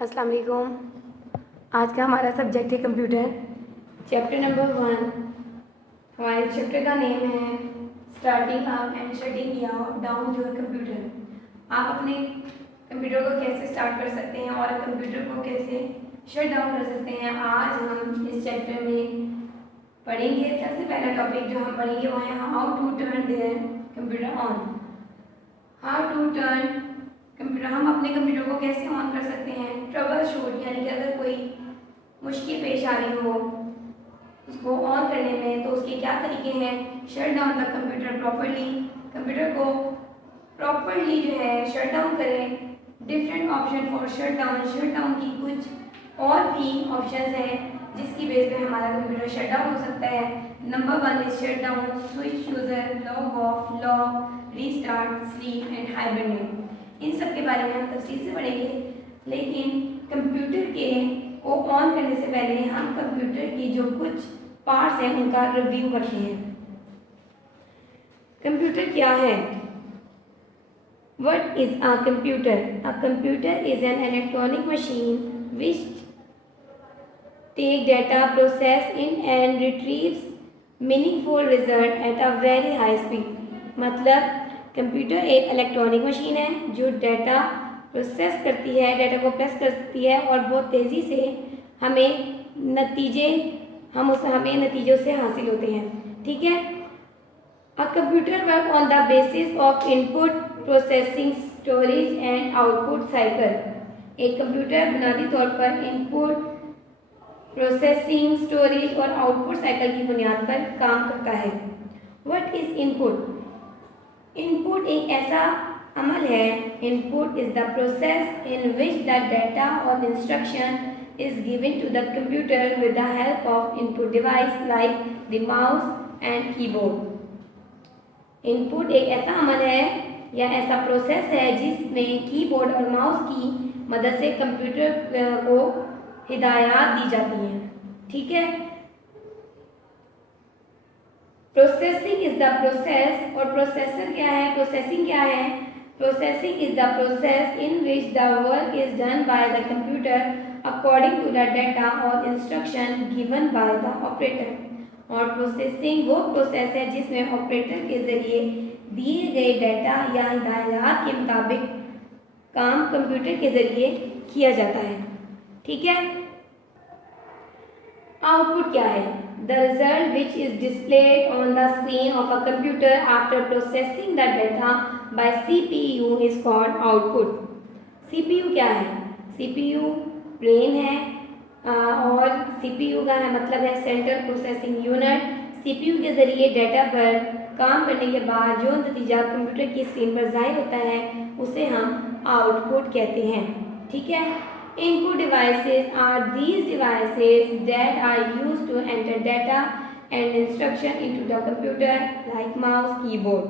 अस्सलाम वालेकुम। आज का हमारा सब्जेक्ट है कंप्यूटर, चैप्टर नंबर 1। हमारे चैप्टर का नेम है starting up and shutting down your computer. आप अपने कंप्यूटर को कैसे स्टार्ट कर सकते हैं और कंप्यूटर को कैसे शट डाउन कर सकते हैं, आज हम इस चैप्टर में पढ़ेंगे। सबसे पहला टॉपिक जो हम पढ़ेंगे वो है how to turn their computer on. How to turn computer, हम अपने कंप्यूटर को कैसे ऑन कर सकते हैं। ट्रबल शूट यानी कि अगर कोई मुश्किल पेश आ रही हो उसको ऑन करने में तो उसके क्या तरीके हैं। Shut down the computer properly, computer को प्रॉपरली जो है शट डाउन करें। Different option for shut down की कुछ और भी ऑप्शंस हैं जिसकी बेस पे हमारा कंप्यूटर शट डाउन हो सकता है। Number 1 is shut down, switch user, log off, log, restart, sleep and hibernate. इन सब के बारे में हम तफसील से पढ़ेंगे, लेकिन कंप्यूटर के को ऑन करने से पहले हम कंप्यूटर की जो कुछ पार्ट्स हैं उनका रिव्यू करते हैं। कंप्यूटर क्या है? What is a computer? A computer is an electronic machine which take data, process in and retrieves meaningful result at a very high speed। मतलब कंप्यूटर एक इलेक्ट्रॉनिक मशीन है जो डाटा प्रोसेस करती है, डाटा को press करती है और बहुत तेज़ी से हमें नतीजों से हासिल होते हैं। ठीक है। A computer work on the basis of input processing storage and output cycle. एक कंप्यूटर बुनियादी तौर पर इनपुट प्रोसेसिंग स्टोरेज और आउटपुट साइकिल की बुनियाद पर काम करता है। What is input? इनपुट एक ऐसा अमल है। Input is the process in which the data और instruction is given to the computer with the help of input device like the mouse and keyboard. Input एक ऐसा अमल है या ऐसा प्रोसेस है जिसमें कीबोर्ड और माउस की मदद से कंप्यूटर को हिदायत दी जाती हैं। ठीक है। प्रोसेसिंग इज द प्रोसेस, और प्रोसेसर क्या है, प्रोसेसिंग क्या है? Processing is the process in which the work is done by the computer according to the data और instruction given by the operator. और प्रोसेसिंग वो प्रोसेस है जिसमें ऑपरेटर के जरिए दिए गए डाटा या हिदायत के मुताबिक काम कंप्यूटर के जरिए किया जाता है। ठीक है। आउटपुट क्या है? The result which is displayed on the screen of a computer after processing the data bye CPU is called output. CPU क्या है? सीपीयू ब्रेन है और सीपीयू का है मतलब है सेंट्रल प्रोसेसिंग यूनिट। सीपीयू के जरिए डाटा पर काम करने के बाद जो नतीजा कंप्यूटर की स्क्रीन पर जाहिर होता है उसे हम आउटपुट कहते हैं। ठीक है। Input devices are these devices that are used to enter data and instruction into the computer like mouse, keyboard.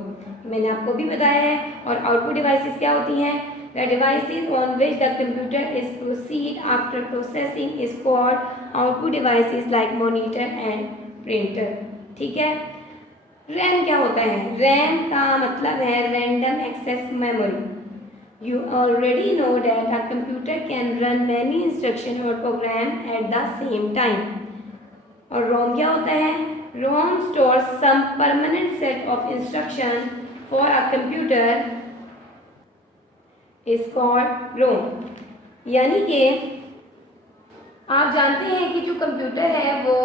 मैंने आपको भी बताया है। और आउटपुट डिवाइसेस क्या होती हैं? The devices on which the computer is proceed after processing is called output devices like monitor and printer। ठीक है। रैम क्या होता है? रैम का मतलब है random access memory। You already know that a computer can run many instructions or program at the same time। और ROM क्या होता है? ROM stores some permanent set of instruction for a computer is called ROM। यानी कि आप जानते हैं कि जो कंप्यूटर है वो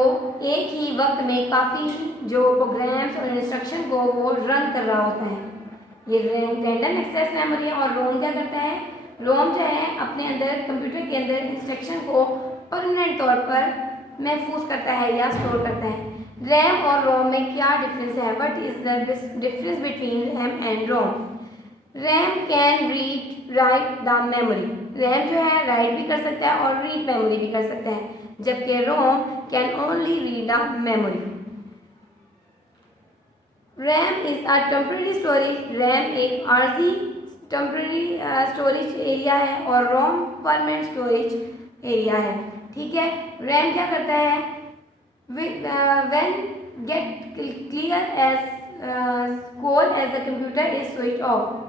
एक ही वक्त में काफ़ी जो प्रोग्राम्स और इंस्ट्रक्शन को वो रन कर रहा होता है। ये रैंडम एक्सेस मेमोरी है। और रोम क्या करता है? रोम जो है अपने अंदर कंप्यूटर के अंदर इंस्ट्रक्शन को परमानेंट तौर पर महफूज करता है या स्टोर करता है। रैम और रोम में क्या डिफरेंस है? What is the difference between RAM and ROM? RAM can read write the memory. RAM जो है राइट भी कर सकता है और रीड मेमोरी भी कर सकता है, जबकि ROM can only read the memory. RAM is a temporary storage. RAM एक आर्जी टेम्पररी स्टोरेज एरिया है और रोम परमानेंट स्टोरेज एरिया है। ठीक है। रैम क्या करता है? When get clear as call as the computer is switch off.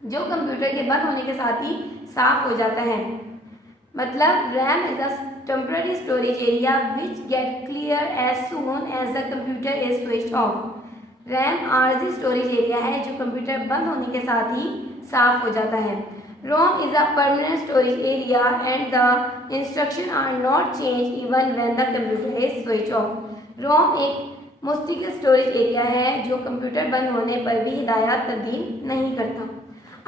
जो कंप्यूटर के बंद होने के साथ ही साफ हो जाता है। मतलब RAM is a temporary storage area which get clear as soon as the computer is switch off. RAM आरजी स्टोरेज एरिया है जो कंप्यूटर बंद होने के साथ ही साफ हो जाता है। ROM is a permanent storage area and the instruction are not change even when the computer is switch off. ROM एक मुस्तकिल स्टोरेज एरिया है जो कंप्यूटर बंद होने पर भी हिदायत तब्दील नहीं करता।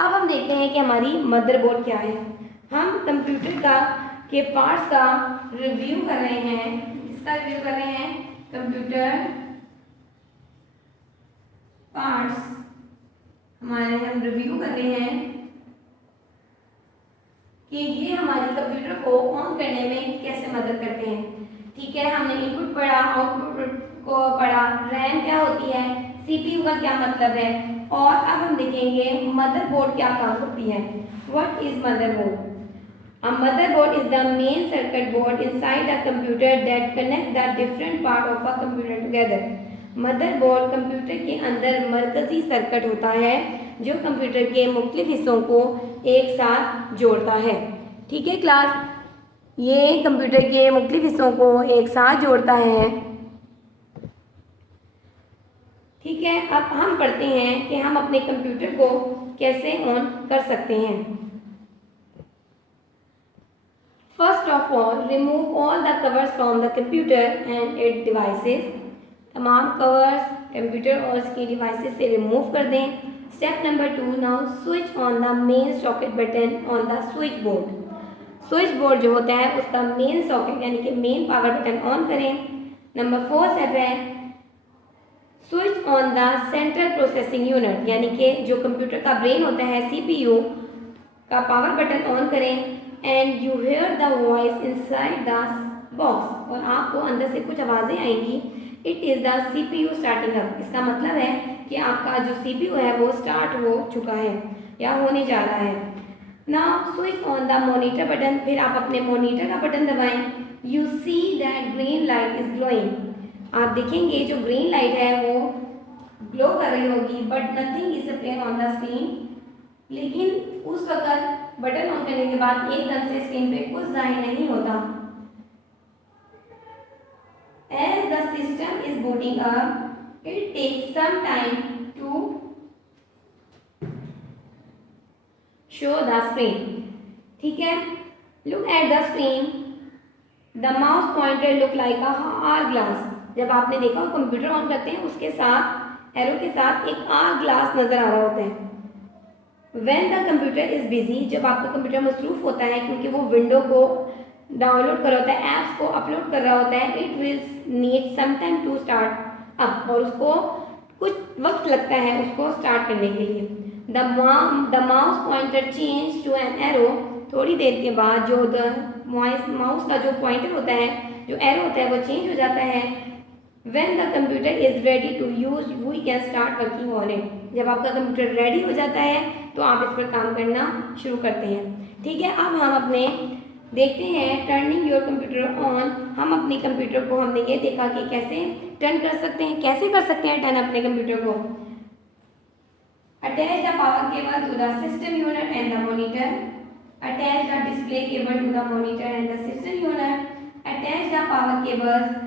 अब हम देखते हैं कि हमारी मदरबोर्ड क्या है। हम कंप्यूटर के पार्ट्स का रिव्यू कर रहे हैं। किसका रिव्यू कर रहे हैं? कंप्यूटर पार्ट्स हमारे हम रिव्यू कर रहे हैं कि ये हमारी कंप्यूटर को ऑन करने में कैसे मदद करते हैं। ठीक है, हमने इनपुट पढ़ा, आउटपुट को पढ़ा, रैम क्या होती है, सीपीयू का क्या मतलब है, और अब हम देखेंगे मदरबोर्ड क्या काम करती है। What is motherboard? A motherboard is the main circuit board inside a computer that connect the different part of a computer together. Motherboard computer के अंदर मरकजी सर्किट होता है जो कंप्यूटर के मुख्तलिफ हिस्सों को एक साथ जोड़ता है। ठीक है क्लास, ये कंप्यूटर के मुख्तलिफ हिस्सों को एक साथ जोड़ता है। ठीक है, अब हम पढ़ते हैं कि हम अपने कंप्यूटर को कैसे ऑन कर सकते हैं। First of all, remove all the covers from the computer and its devices. तमाम कवर्स कंप्यूटर और इसकी डिवाइसेस से रिमूव कर दें। Step number 2, now switch on the main socket button on the switch board. Switch board जो होता है उसका मेन सॉकेट यानी कि मेन पावर बटन ऑन करें। नंबर 4 स्टेप है switch on the central processing unit यानी कि जो कंप्यूटर का ब्रेन होता है सीपीयू का पावर बटन ऑन करें। And you hear the voice inside the box, और आपको अंदर से कुछ आवाज़ें आएंगी। It is the CPU starting up. इसका मतलब है कि आपका जो सीपीयू है वो स्टार्ट हो चुका है या होने जा रहा है। Now switch on the monitor button, फिर आप अपने मॉनिटर का बटन दबाएं। You see that green light is glowing. आप देखेंगे जो ग्रीन लाइट है वो ग्लो कर रही होगी, but nothing is appear on the screen. लेकिन उस वक्त बटन ऑन करने के बाद एकदम से स्क्रीन पे कुछ जाहिर नहीं होता। As the system is booting up, it takes some time to show the screen. ठीक है, look at the screen. The mouse pointer look like a hourglass. जब आपने देखा कंप्यूटर ऑन करते हैं उसके साथ एरो के साथ एक आवर ग्लास नजर आ रहा होता है। When the computer is busy, जब आपका कंप्यूटर मसरूफ होता है क्योंकि वो विंडो को डाउनलोड कर रहा होता है, ऐप्स को अपलोड कर रहा होता है, it will need some time to start up, और उसको कुछ वक्त लगता है उसको स्टार्ट करने के लिए। The mouse pointer change to an arrow, थोड़ी देर के बाद जो माउस का जो पॉइंटर होता है, जो एरो होता है वो चेंज हो जाता है। When the computer is ready to use, we can start working on it. जब आपका कंप्यूटर रेडी हो जाता है तो आप इस पर काम करना शुरू करते हैं। ठीक है, अब हम अपने देखते हैं टर्निंग योर कंप्यूटर ऑन। हम अपने कंप्यूटर को हमने ये देखा कि कैसे टर्न कर सकते हैं। कैसे कर सकते हैं टर्न अपने कंप्यूटर को? Attach the power cable to the system unit and the monitor. Attach the display cable to the monitor and the system unit. Attach the power cables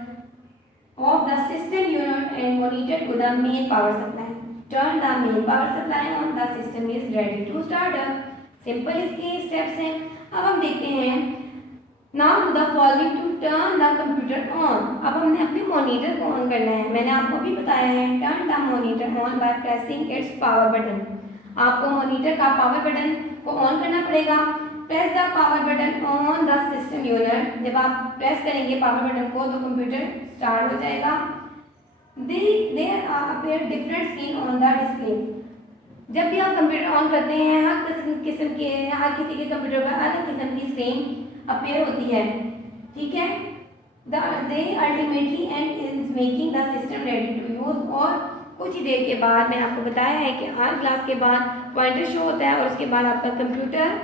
of the system unit and monitor to the main power supply. Turn the main power supply on. The system is ready to start up. Simple इसके steps हैं। अब हम देखते हैं now do the following to turn the computer on. अब हमने अपने monitor को ऑन करना है। मैंने आपको भी बताया है turn the monitor on by pressing its power button. आपको मॉनिटर का पावर बटन को ऑन करना पड़ेगा। Press the power button on the system unit. जब आप प्रेस करेंगे पावर बटन को तो कंप्यूटर स्टार्ट हो जाएगा। There are appear different screen on the display. जब भी आप कंप्यूटर ऑन करते हैं हर किसी के कंप्यूटर पर अलग किस्म की स्क्रीन अपीयर होती है। ठीक है, they ultimately and is making the system ready to use. और कुछ ही देर के बाद मैंने आपको बताया है कि हर क्लास के बाद पॉइंटर शो होता है और उसके बाद आपका कंप्यूटर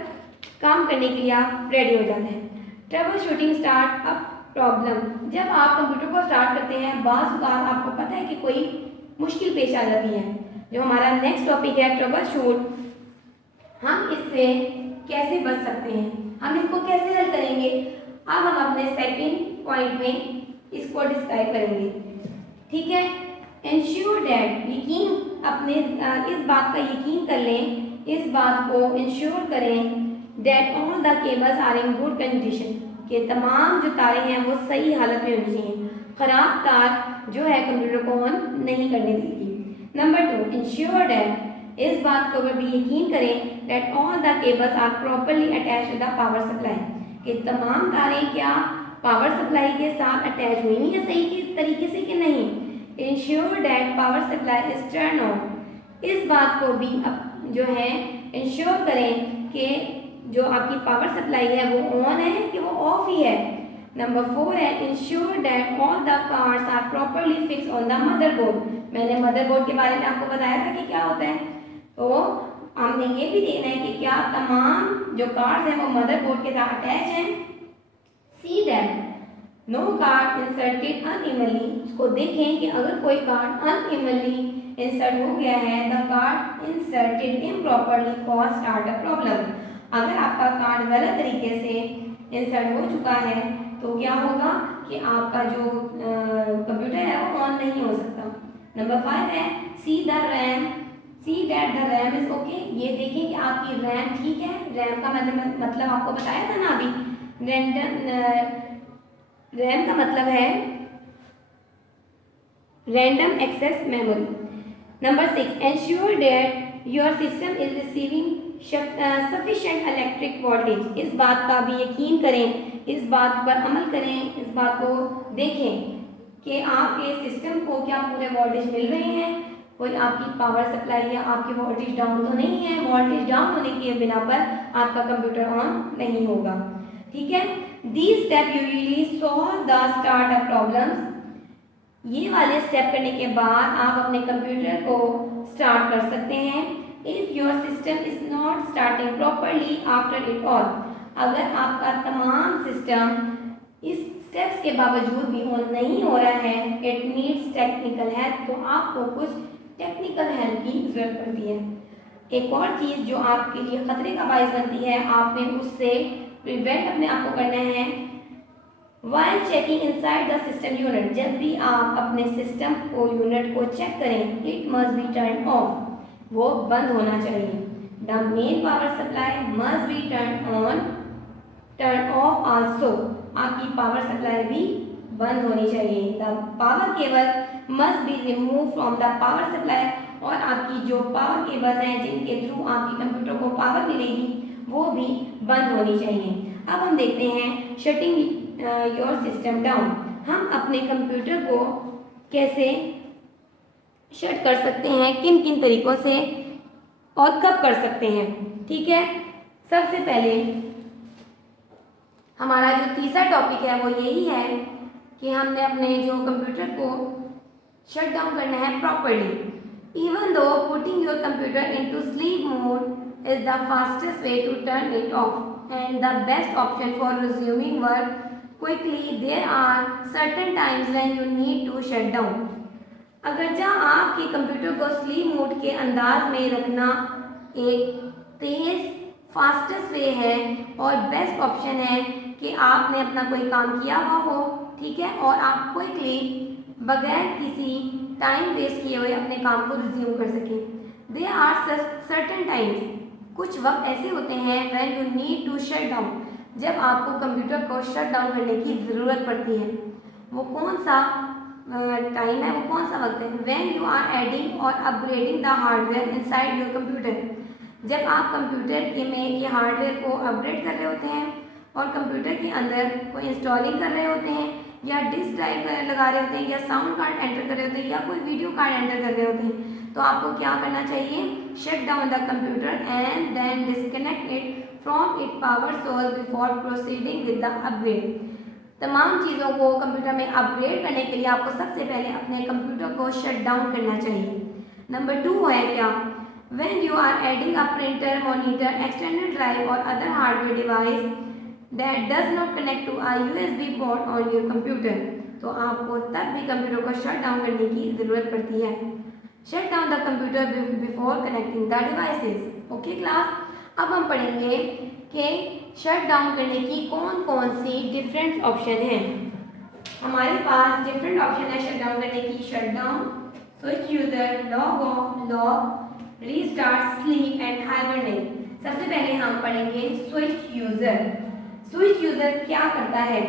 काम करने के लिए आप रेडी हो जाते हैं। Trouble shooting start up problem. जब आप कंप्यूटर को स्टार्ट करते हैं बाज़ बार आपको पता है कि कोई मुश्किल पेश आ जाती है। जो हमारा नेक्स्ट टॉपिक है ट्रबल शूट, हम इससे कैसे बच सकते हैं, हम इसको कैसे हल करेंगे, अब हम अपने सेकंड पॉइंट में इसको डिस्क्राइब करेंगे। ठीक है, इंश्योर दैट, यकीन अपने इस बात का यकीन कर लें, इस बात को इंश्योर करें that all the cables are in good condition, कि तमाम जो तारे हैं वो सही हालत में होनी चाहिए, खराब तार जो है कंप्यूटर को ऑन नहीं करने देगी। नंबर 2, इंश्योर दैट, इस बात को भी यकीन करें that all the cables are properly attached to the power supply, कि तमाम तारें क्या पावर सप्लाई के साथ अटैच हुई हैं सही तरीके से कि नहीं। Ensure that power supply is turn on, इस बात को भी जो है इंश्योर करें कि जो आपकी पावर सप्लाई है वो ऑन है कि वो ऑफ ही है। नंबर 4 है ensure that all the parts are properly fix on the motherboard, मैंने मदरबोर्ड के बारे में आपको बताया था कि क्या होता है, तो हमने ये भी देखना है कि क्या तमाम जो कार्ड्स हैं वो मदरबोर्ड के साथ अटैच हैं। See that no card inserted unevenly, उसको देखें कि अगर कोई कार्ड अनइवनली इंसर्ट हो गया है, the card inserted improperly cause start a problem, अगर आपका कार्ड गलत तरीके से इंसर्ट हो चुका है तो क्या होगा कि आपका जो कंप्यूटर है वो ऑन नहीं हो सकता। नंबर 5 है see the RAM, see that the RAM is okay, ये देखें कि आपकी रैम ठीक है, रैम का मतलब आपको बताया था ना अभी, रैम का मतलब है random access memory. Number 6, ensure that your system is receiving sufficient electric voltage, इस बात का भी यकीन करें, इस बात पर अमल करें, इस बात को देखें कि आपके सिस्टम को क्या पूरे वोल्टेज मिल रहे हैं, कोई आपकी पावर सप्लाई या आपकी वोल्टेज डाउन तो नहीं है, वोल्टेज डाउन होने के बिना पर आपका कंप्यूटर ऑन नहीं होगा। ठीक है, these step usually solve the startup problems, ये वाले स्टेप करने के बाद आप अपने कंप्यूटर को स्टार्ट कर सकते हैं। If your system is not starting properly after it all, अगर आपका तमाम सिस्टम इस स्टेप्स के बावजूद भी ऑन नहीं हो रहा है, इट नीड्स टेक्निकल हेल्प, तो आपको कुछ टेक्निकल हेल्प की जरूरत पड़ती है। एक और चीज़ जो आपके लिए खतरे का बायस बनती है, आपने उससे प्रिवेंट अपने आप को करना है, while checking inside the system unit, जब भी आप अपने सिस्टम को यूनिट को चेक करें, it must be turn off, वो बंद होना चाहिए। The main power supply must be turn off also, आपकी पावर सप्लाई भी बंद होनी चाहिए। The power cable must be remove from the power supply, और आपकी जो पावर केबल्स हैं जिनके थ्रू आपकी कंप्यूटर को पावर मिलेगी वो भी बंद होनी चाहिए। अब हम देखते हैं शटिंग योर सिस्टम डाउन, हम अपने कंप्यूटर को कैसे शट कर सकते हैं, किन किन तरीकों से और कब कर सकते हैं। ठीक है, सबसे पहले हमारा जो तीसरा टॉपिक है वो यही है कि हमने अपने जो कंप्यूटर को शट डाउन करना है properly. Even though putting your computer into sleep mode is the fastest way to turn it off and the best option for resuming work quickly, there are certain times when you need to shut down. अगर जहाँ आपके computer को sleep mode के अंदाज में रखना एक तेज fastest way है और बेस्ट ऑप्शन है कि आपने अपना कोई काम किया हुआ हो, ठीक है, और आप क्विकली बगैर किसी टाइम वेस्ट किए हुए अपने काम को रिज्यूम कर सकें। देयर आर सर्टेन टाइम्स, कुछ वक्त ऐसे होते हैं when you need to shut down, जब आपको कंप्यूटर को शट डाउन करने की ज़रूरत पड़ती है। वो कौन सा टाइम है, वो कौन सा वक्त है? व्हेन यू आर एडिंग और upgrading the hardware inside your computer, जब आप कंप्यूटर के में ये हार्डवेयर को अपग्रेड कर रहे होते हैं और कंप्यूटर के अंदर कोई इंस्टॉलिंग कर रहे होते हैं या डिस्क ड्राइव लगा रहे होते हैं या साउंड कार्ड एंटर कर रहे होते हैं या कोई वीडियो कार्ड एंटर कर रहे होते हैं, तो आपको क्या करना चाहिए? Shut down the computer and then disconnect it from it power source before proceeding with the upgrade. तमाम चीज़ों को कंप्यूटर में अपग्रेड करने के लिए आपको सबसे पहले अपने कंप्यूटर को शट डाउन करना चाहिए। नंबर 2 है क्या? When you are adding a printer, monitor, external drive or other hardware device that does not connect to a USB port on your computer, तो आपको तब भी कंप्यूटर को शट डाउन करने की ज़रूरत पड़ती है। Shut down the computer before connecting the devices. Okay class, अब हम पढ़ेंगे कि शट डाउन करने की कौन कौन सी डिफरेंट ऑप्शन हैं। हमारे पास डिफरेंट ऑप्शन है शट डाउन करने की। Shut down, switch user, log off, log, restart, sleep and hibernate. सबसे पहले हम पढ़ेंगे स्विच यूजर। स्विच यूजर क्या करता है?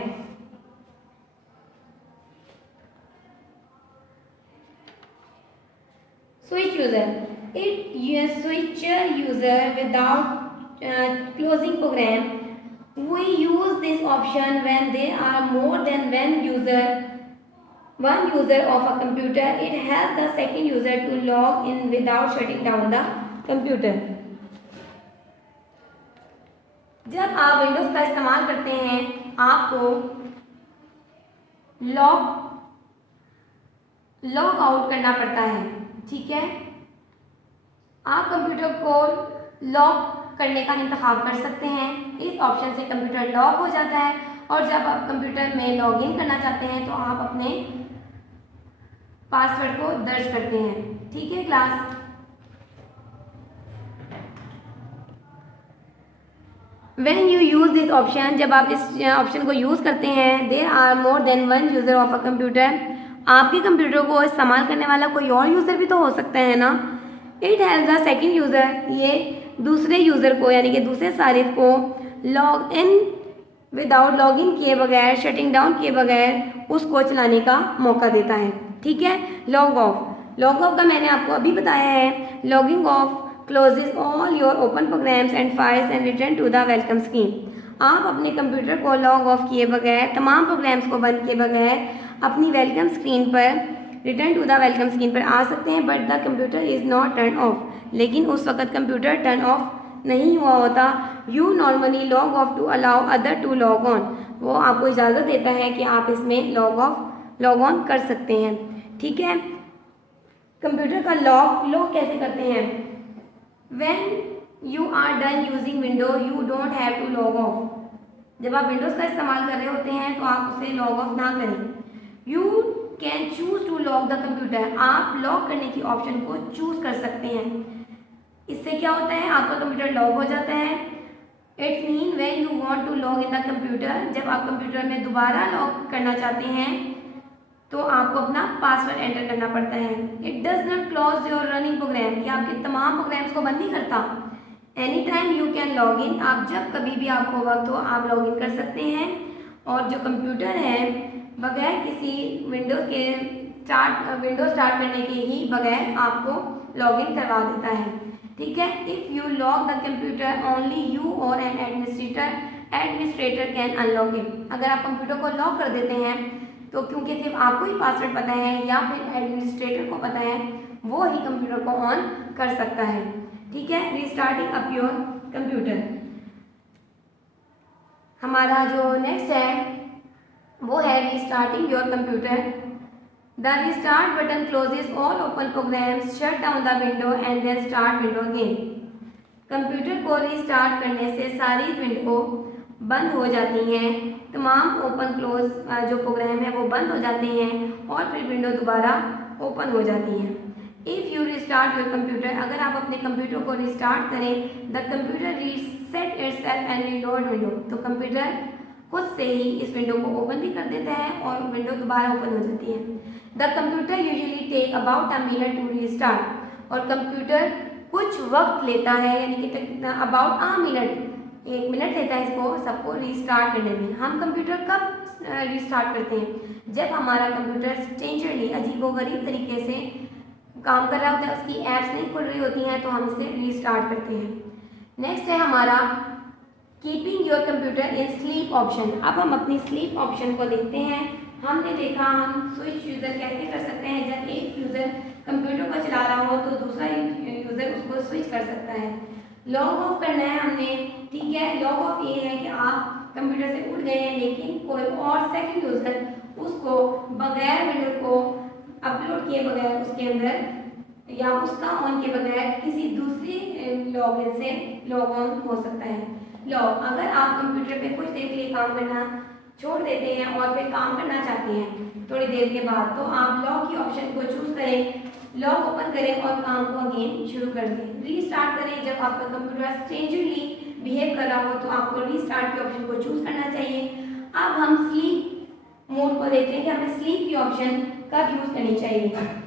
Switch user. It switcher user without closing program. We use this option when there are more than one user of a computer. It helps the second user to log in without shutting down the computer. जब आप Windows का इस्तेमाल करते हैं आपको log out करना पड़ता है, ठीक है। आप कंप्यूटर को लॉक करने का इंतखाब कर सकते हैं। इस ऑप्शन से कंप्यूटर लॉक हो जाता है और जब आप कंप्यूटर में लॉग इन करना चाहते हैं तो आप अपने पासवर्ड को दर्ज करते हैं, ठीक है class. When you use this option, जब आप इस ऑप्शन को यूज़ करते हैं, there are more than one user of a computer. आपके कंप्यूटर को इस्तेमाल करने वाला कोई और यूज़र भी तो हो सकता है ना। It help the second user, ये दूसरे यूज़र को यानी कि दूसरे सारिफ को log in without log in किए बगैर, शटिंग डाउन किए बगैर उसको चलाने का मौका देता है, ठीक है। लॉग ऑफ का मैंने आपको अभी बताया है। Logging off closes all your open programs and files and return to the welcome screen. आप अपने कंप्यूटर को लॉग ऑफ किए बगैर, तमाम प्रोग्राम्स को बंद किए बगैर अपनी वेलकम स्क्रीन पर, return to the welcome screen पर आ सकते हैं। But the computer is not turn off, लेकिन उस वक्त कंप्यूटर टर्न ऑफ नहीं हुआ होता। You normally log off to allow other to log on, वो आपको इजाज़त देता है कि आप इसमें लॉग ऑन कर सकते हैं, ठीक है। कंप्यूटर का लॉक कैसे करते हैं? When you are done using window you don't have to log off. जब आप विंडोज़ का इस्तेमाल कर रहे होते हैं तो आप उसे लॉग ऑफ ना करें। You can choose to lock the computer, आप लॉक करने की ऑप्शन को चूज कर सकते हैं। इससे क्या होता है, आपका कंप्यूटर लॉक हो जाता है। It's mean when you want to log in the computer, जब आप कंप्यूटर में दोबारा लॉक करना चाहते हैं तो आपको अपना पासवर्ड एंटर करना पड़ता है। It does not close your running program, कि आपके तमाम प्रोग्राम्स को बंद नहीं करता। Any time you can log in, आप जब कभी भी आपको वक्त हो आप लॉग इन कर सकते हैं। और जो कंप्यूटर है बगैर किसी विंडो स्टार्ट करने के ही बगैर आपको लॉग इन करवा देता है, ठीक है। If you lock the computer only you or an administrator can unlock it. अगर आप कंप्यूटर को लॉक कर देते हैं तो क्योंकि सिर्फ आपको ही पासवर्ड पता है या फिर एडमिनिस्ट्रेटर को पता है, वो ही कंप्यूटर को ऑन कर सकता है, ठीक है। रीस्टार्टिंग अप योर कंप्यूटर, हमारा जो नेक्स्ट है वो है restarting your computer. The restart button closes all open programs, shut down the window and then start window again. Computer को रीस्टार्ट करने से सारी विंडो बंद हो जाती हैं, तमाम ओपन क्लोज जो प्रोग्राम है वो बंद हो जाते हैं और फिर विंडो दोबारा ओपन हो जाती है। If you restart your computer, अगर आप अपने कंप्यूटर को रिस्टार्ट करें, the computer reset itself and reload window, तो कंप्यूटर खुद से ही इस विंडो को ओपन भी कर देता है और विंडो दोबारा ओपन हो जाती है। The computer usually take about a minute to restart, और कंप्यूटर कुछ वक्त लेता है यानी कि अबाउट अ मिनट, 1 मिनट लेता है इसको सबको रीस्टार्ट करने में। हम कंप्यूटर कब रीस्टार्ट करते हैं? जब हमारा कंप्यूटर स्ट्रेंजरली, अजीबोगरीब तरीके से काम कर रहा होता है, उसकी ऐप्स नहीं खुल रही होती हैं, तो हम इसे रीस्टार्ट करते हैं। नेक्स्ट है हमारा keeping your computer in sleep option. अब हम अपनी स्लीप ऑप्शन को देखते हैं। हमने देखा हम स्विच यूज़र कैसे कर सकते हैं, जब एक यूज़र कंप्यूटर को चला रहा हो तो दूसरा यूज़र उसको स्विच कर सकता है। लॉग ऑफ करना है हमने, ठीक है। लॉग ऑफ ये है कि आप कंप्यूटर से उठ गए हैं लेकिन कोई और सेकंड यूज़र उसको बगैर विंडो को अपलोड किए बगैर उसके अंदर या उसका ऑन के बगैर किसी दूसरी लॉगिन से लॉग ऑन हो सकता है। लॉग, अगर आप कंप्यूटर पे कुछ देर के लिए काम करना छोड़ देते हैं और फिर काम करना चाहते हैं थोड़ी देर के बाद, तो आप लॉग की ऑप्शन को चूज़ करें। लॉक ओपन करें और काम को अगेन शुरू कर दें। रीस्टार्ट करें, जब आपका कंप्यूटर स्ट्रेंजरली बिहेव कर रहा हो तो आपको रीस्टार्ट के ऑप्शन को चूज करना चाहिए। अब हम स्लीप मोड को देखते हैं कि हमें स्लीप की ऑप्शन कब यूज करनी चाहिए।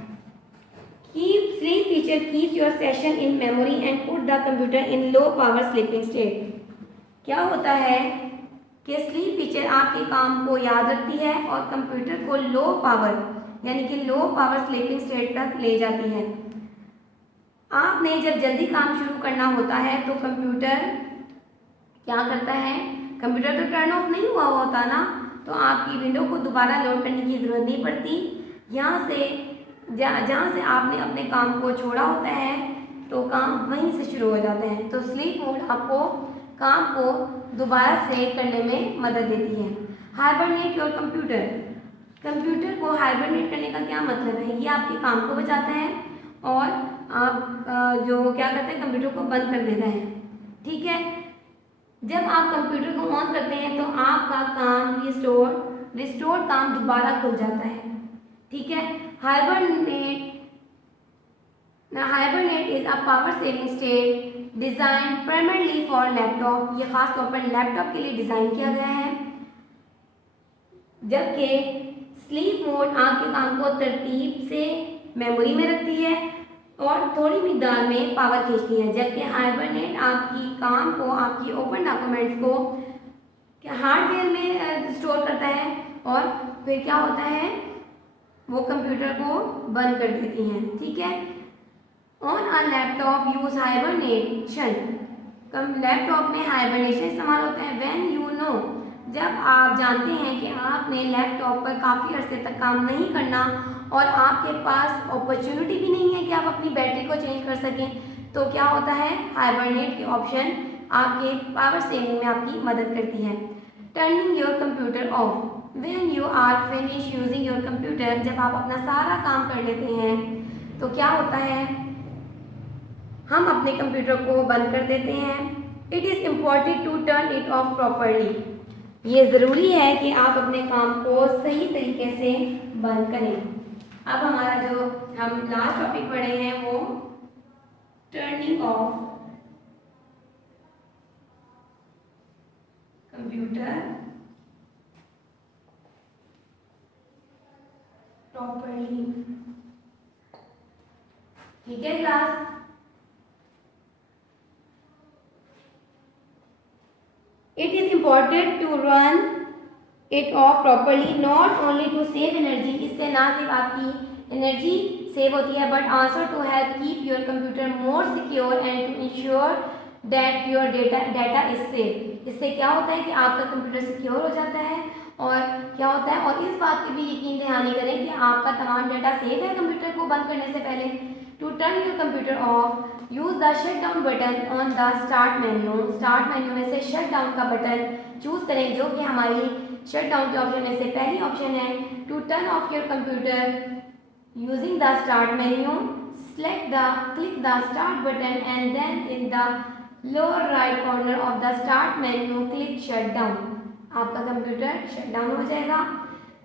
Keep sleep feature keeps your session in memory and put the computer in low power sleeping state। क्या होता है कि स्लीप फीचर आपके काम को याद रखती है और कंप्यूटर को लो पावर यानी कि लो पावर स्लीपिंग स्टेट तक ले जाती है। आपने जब जल्दी काम शुरू करना होता है तो कंप्यूटर क्या करता है, कंप्यूटर तो टर्न ऑफ नहीं हुआ होता ना, तो आपकी विंडो को दोबारा लोड करने की ज़रूरत नहीं पड़ती। यहाँ से जहाँ से आपने अपने काम को छोड़ा होता है तो काम वहीं से शुरू हो जाते हैं। तो स्लीप मोड आपको काम को दोबारा से करने में मदद देती है। हाइबरनेट योर कंप्यूटर, कंप्यूटर को हाइबरनेट करने का क्या मतलब है, ये आपके काम को बचाता है और आप जो क्या करते हैं कंप्यूटर को बंद कर देता है। ठीक है, जब आप कंप्यूटर को ऑन करते हैं तो आपका काम रिस्टोर काम दोबारा खुल जाता है। ठीक है, hibernate is a power saving state design primarily for laptop. ये खास तौर पर लैपटॉप के लिए डिजाइन किया गया है, जबकि स्लीप मोड आपके काम को तरतीब से मेमोरी में रखती है और थोड़ी मिकदार में पावर खींचती है, जबकि हाइबरनेट आपकी काम को, आपकी ओपन डॉक्यूमेंट्स को हार्डवेयर में स्टोर करता है और फिर क्या होता है वो कंप्यूटर को बंद कर देती हैं। ठीक है, on a laptop use hibernation, laptop में हाइबरनेशन इस्तेमाल होता है। व्हेन यू नो, जब आप जानते हैं कि आपने लैपटॉप पर काफ़ी अरसे तक काम नहीं करना और आपके पास अपॉर्चुनिटी भी नहीं है कि आप अपनी बैटरी को चेंज कर सकें, तो क्या होता है हाइबरनेट के ऑप्शन आपके पावर सेविंग में आपकी मदद करती है। Turning your computer off, when you are finish using your computer, जब आप अपना सारा काम कर लेते हैं तो क्या होता है हम अपने कंप्यूटर को बंद कर देते हैं। It is important to turn it off properly, ये ज़रूरी है कि आप अपने काम को सही तरीके से बंद करें। अब हमारा जो हम लास्ट टॉपिक पढ़े हैं वो टर्निंग ऑफ कंप्यूटर प्रॉपरली। ठीक है class, it is important to run it off properly, not only to save energy, इससे ना सिर्फ आपकी एनर्जी सेव होती है but also to help keep your computer more secure and to ensure that your data is safe। इससे क्या होता है कि आपका कंप्यूटर सिक्योर हो जाता है और क्या होता है, और इस बात की भी यकीन दहानी करें कि आपका तमाम डाटा सेव है कंप्यूटर को बंद करने से पहले। To turn your computer off use the shut down button on the start menu, start menu में से शट डाउन का बटन चूज करें जो कि हमारी शट डाउन के ऑप्शन में से पहली ऑप्शन है। To turn off your computer using the start menu, click the start button and then in the lower right corner of the start menu click shut down, आपका computer shut down हो जाएगा।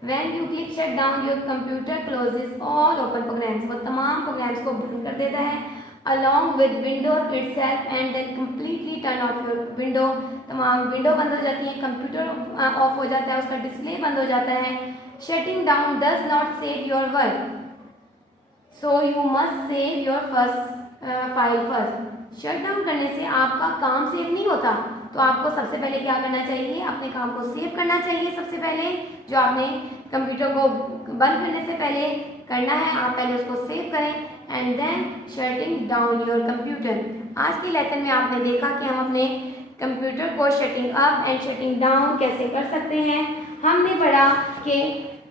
When you click shut down your computer closes all open programs, वो तमाम programs को बंद कर देता है along with Windows itself and then completely turn off your window, तमाम विंडो बंद हो जाती है, कंप्यूटर ऑफ हो जाता है, उसका डिस्प्ले बंद हो जाता है। Shutting down does not save your work, so you must save your file first। Shut down करने से आपका काम सेव नहीं होता, तो आपको सबसे पहले क्या करना चाहिए, अपने काम को सेव करना चाहिए। सबसे पहले जो आपने कंप्यूटर को बंद करने से पहले करना है, आप पहले उसको सेव करें and then shutting down your computer. आज की लेसन में आपने देखा कि हम अपने कंप्यूटर को shutting up and shutting down कैसे कर सकते हैं। हमने पढ़ा कि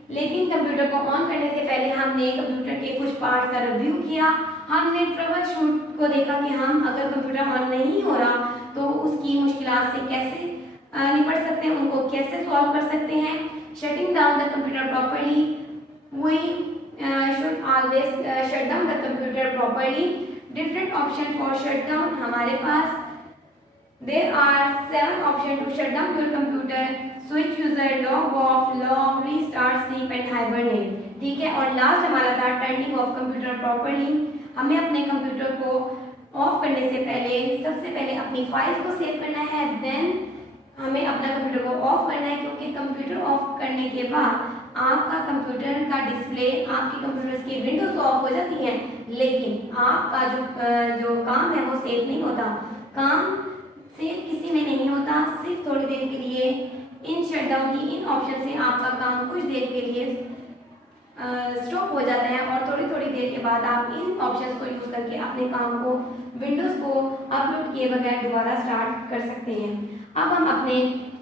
लेकिन कंप्यूटर को ऑन करने से पहले हमने कंप्यूटर के कुछ पार्ट्स का रिव्यू किया। हमने ट्रबल शूट को देखा कि हम अगर कंप्यूटर ऑन नहीं हो रहा तो उसकी मुश्किलात से कैसे निपट सकते हैं, उनको कैसे सॉल्व कर सकते हैं। Shutting down the computer properly, we should always shut down the computer properly. Different option for shut down हमारे पास, there are 7 options to shut down your computer: switch user, log off, log, restart, sleep and hibernate। ठीक है। और last हमारा था turning of computer properly. हमें अपने computer को ऑफ करने से पहले सबसे पहले अपनी फाइल्स को सेव करना है, देन हमें अपना कंप्यूटर को ऑफ करना है, क्योंकि कंप्यूटर ऑफ करने के बाद आपका कंप्यूटर का डिस्प्ले, आपकी कंप्यूटर की विंडोज तो ऑफ हो जाती हैं, लेकिन आपका जो काम है वो सेव नहीं होता। काम सेव किसी में नहीं होता, सिर्फ थोड़ी देर के लिए इन शटडाउन की इन ऑप्शन से आपका काम कुछ देर के लिए स्टॉप हो जाता है, और थोड़ी थोड़ी देर के बाद आप इन ऑप्शंस को यूज़ करके अपने काम को, विंडोज़ को अपलोड किए बगैर दोबारा स्टार्ट कर सकते हैं। अब हम अपने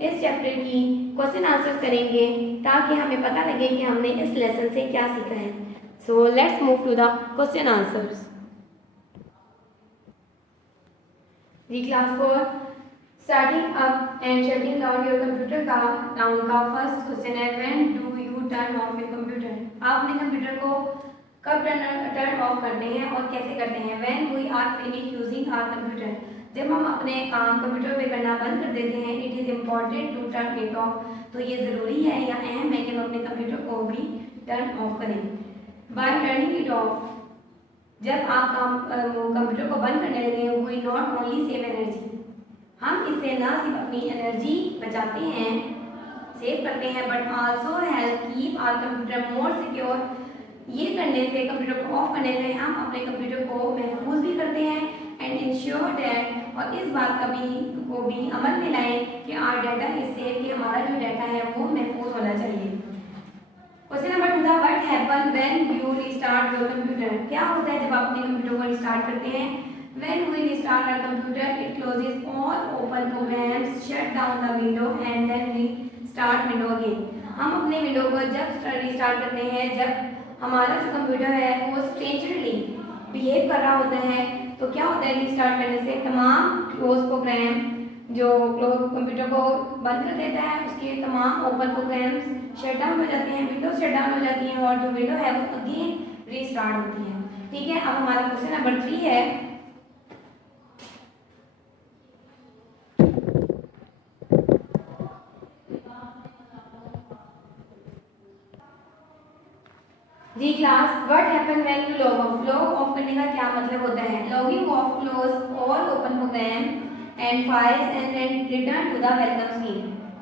इस चैप्टर की क्वेश्चन आंसर करेंगे ताकि हमें पता लगे कि हमने इस लेसन से क्या सीखा है। So let's move to the question answers. जी class 4, starting up and shutting down your computer का डाउन का फर्स्ट क्वेश्चन है, when do you turn off your computer. आप अपने कंप्यूटर को कब टर्न ऑफ करते हैं और कैसे करते हैं। When we are finish using our computer, जब हम अपने काम कंप्यूटर पे करना बंद कर देते हैं। It is important to turn it off, तो ये ज़रूरी है या अहम है कि हम अपने कंप्यूटर को भी टर्न ऑफ करें। बाय टर्निंग इट ऑफ, जब आप कंप्यूटर को बंद करने लगे, we not only save energy, हम इससे ना सिर्फ अपनी एनर्जी बचाते हैं, सेव करते हैं, but also help keep our computer more secure. ये करने से, कंप्यूटर को ऑफ करने से हम अपने कंप्यूटर को महफूज भी करते हैं एंड इंश्योर दैट, और इस बात का भी अमल में लाएं कि आवर डाटा इज सेफ, कि हमारा जो डाटा है वो महफूज होना चाहिए। क्वेश्चन नंबर 2 था, what happen when you restart your computer. क्या होता है जब आप अपने कंप्यूटर को रिस्टार्ट करते हैं। When we restart our computer, it closes all open programs, shut down the window and then restart window again. हम अपने विंडो को जब रिस्टार्ट करते हैं, जब हमारा जो कंप्यूटर है वो स्ट्रेंजरली बिहेव कर रहा होता है, तो क्या होता है रिस्टार्ट करने से तमाम क्लोज प्रोग्राम जो कंप्यूटर को बंद कर देता है, उसके तमाम ओपन प्रोग्राम्स शट डाउन हो जाते हैं, विंडो शट डाउन हो जाती हैं, और जो विंडो है वो अगेन रीस्टार्ट होती है। ठीक है। अब हमारा क्वेश्चन नंबर 3 है, जी class, what happen when you log off. Log off करने का क्या मतलब होता है। Logging off close all open program and files and then return to the welcome screen.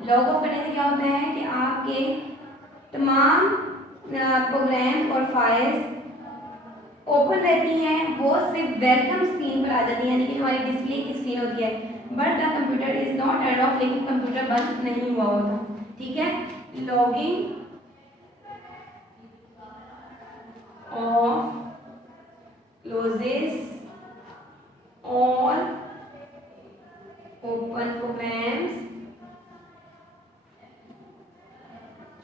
Log off करने से क्या होता है कि आपके तमाम प्रोग्राम और फाइल्स ओपन रहती हैं, वो सिर्फ वेलकम स्क्रीन पर आ जाती हैं, यानी कि हमारी डिस्प्ले की स्क्रीन होती है, but the computer is not turn off, लेकिन कंप्यूटर बंद नहीं हुआ होता। ठीक है। Logging of closes all open programs,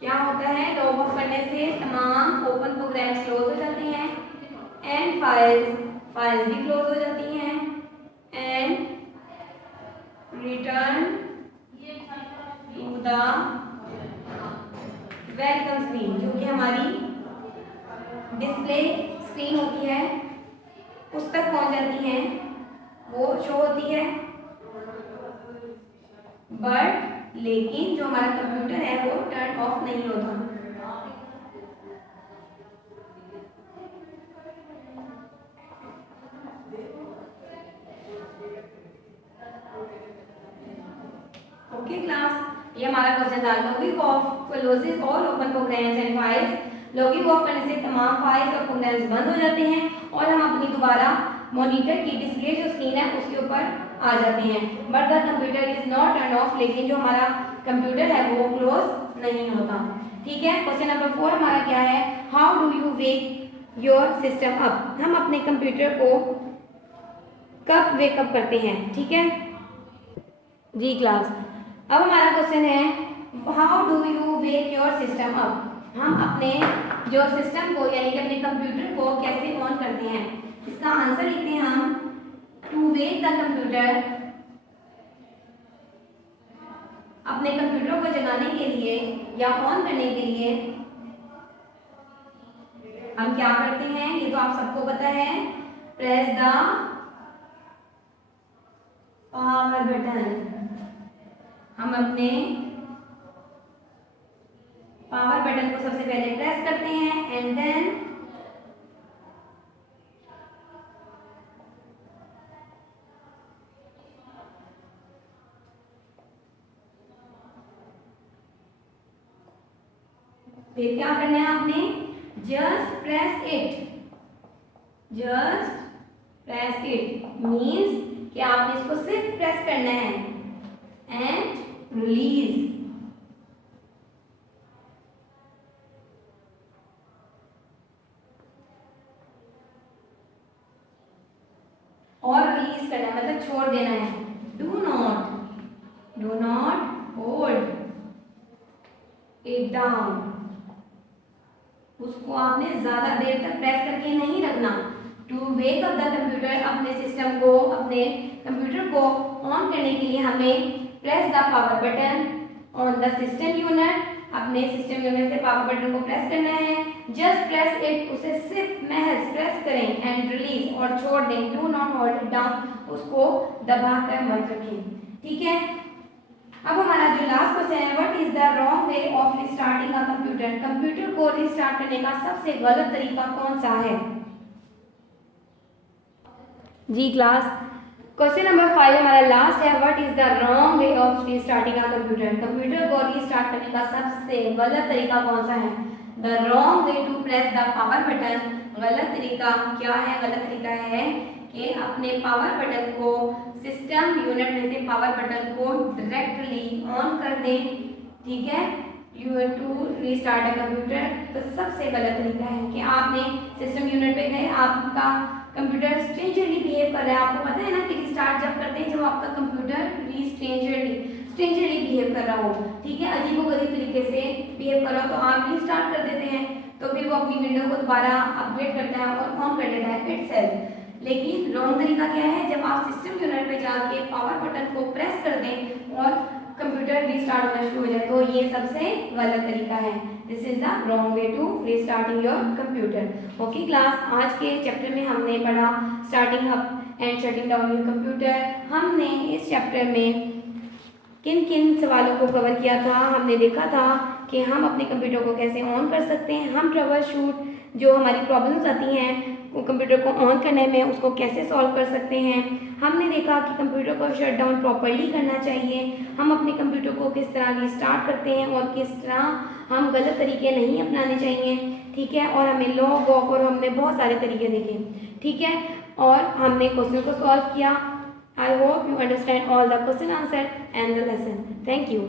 क्या होता है लॉग ऑफ करने से तमाम ओपन प्रोग्राम्स क्लोज हो जाते हैं एंड फाइल्स भी क्लोज हो जाती हैं and return to the welcome screen, जो कि हमारी डिस्प्ले स्क्रीन होती है उस तक पहुंच जाती है, वो शो होती है, बट लेकिन जो हमारा कंप्यूटर है वो टर्न ऑफ नहीं होता। ओके क्लास, ये हमारा क्वेश्चन था। Logging off closes all open programs and files. Logging off करने से तमाम फाइल्स और प्रोग्राम्स बंद हो जाते हैं और हम अपनी दोबारा मॉनिटर की डिस्प्ले जो स्क्रीन है उसके ऊपर आ जाते हैं, but the computer is not turn off, लेकिन जो हमारा कंप्यूटर है वो क्लोज नहीं होता। ठीक है। क्वेश्चन नंबर 4 हमारा क्या है, how do you wake your system up. हम अपने कंप्यूटर को कब वेकअप करते हैं। ठीक है जी क्लास, अब हमारा क्वेश्चन है, how do you wake your system up. हम अपने जो सिस्टम को यानी कि अपने कंप्यूटर को कैसे ऑन करते हैं। इसका आंसर लिखते हैं हम, टू वेक द कंप्यूटर, अपने कंप्यूटर को जगाने के लिए या ऑन करने के लिए हम क्या करते हैं, ये तो आप सबको पता है, प्रेस द पावर बटन। हम अपने पावर बटन को सबसे पहले प्रेस करते हैं एंड देन फिर क्या करना है आपने, जस्ट प्रेस इट मीन्स कि आपने इसको सिर्फ प्रेस करना है एंड रिलीज। और रिलीज करना है मतलब छोड़ देना है। Do not hold it down, उसको आपने ज्यादा देर तक प्रेस करके नहीं रखना। To wake up the computer, अपने सिस्टम को, अपने कंप्यूटर को ऑन करने के लिए हमें press the power button on the system unit, अपने सिस्टम यूनिट से पावर बटन को प्रेस करना है। जस्ट प्रेस इट, उसे सिर्फ महज प्रेस करें एंड रिलीज और छोड़ दें। Do not hold it down, उसको दबा कर मत रखें। ठीक है, अब हमारा जो लास्ट क्वेश्चन है, what is the wrong way of restarting a computer, computer को रिस्टार्ट करने का सबसे गलत तरीका कौन सा है। जी क्लास, क्वेश्चन नंबर 5 हमारा लास्ट है, what is the wrong way of restarting a computer, computer को रिस्टार्ट करने का सबसे गलत तरीका कौन सा है। The wrong way to press the power button, गलत तरीका क्या है, गलत तरीका है कि अपने पावर बटन को, सिस्टम यूनिट में से पावर बटन को डायरेक्टली ऑन कर दें। ठीक है, you to restart a computer, तो सबसे गलत तरीका है कि आपने सिस्टम यूनिट पे गए, आपका कंप्यूटर स्ट्रेंजरली बिहेव कर रहा है। आपको पता है ना कि रिस्टार्ट जब करते हैं जब आपका कंप्यूटर स्ट्रेंजरली बिहेव कर रहा हो, ठीक है, अजीबोगरीब तरीके से बिहेव कर रहा हो, तो आप रिस्टार्ट कर देते हैं, तो फिर वो अपनी विंडो को दोबारा अपग्रेड करता है और ऑन कर देता है इटसेल्फ। लेकिन रॉन्ग तरीका क्या है, जब आप सिस्टम यूनिट पे जाके पावर बटन को प्रेस कर दें और कंप्यूटर रिस्टार्ट होना शुरू हो जाए, तो ये सबसे गलत तरीका है। This is the wrong way to restarting your computer. Okay class, आज के चैप्टर में हमने पढ़ा starting up and shutting down your computer. हमने इस चैप्टर में किन किन सवालों को कवर किया था, हमने देखा था कि हम अपने कंप्यूटर को कैसे ऑन कर सकते हैं, हम ट्रबल शूट जो हमारी प्रॉब्लम्स आती हैं कंप्यूटर को ऑन करने में उसको कैसे सॉल्व कर सकते हैं। हमने देखा कि कंप्यूटर को शट डाउन प्रॉपर्ली करना चाहिए, हम अपने कंप्यूटर को किस तरह रिस्टार्ट करते हैं और किस तरह हम गलत तरीके नहीं अपनाने चाहिए। ठीक है, और हमें लॉग ऑफ और हमने बहुत सारे तरीके देखे। ठीक है, और हमने क्वेश्चन को सॉल्व किया। I hope you understand all the question answer and the lesson. Thank you.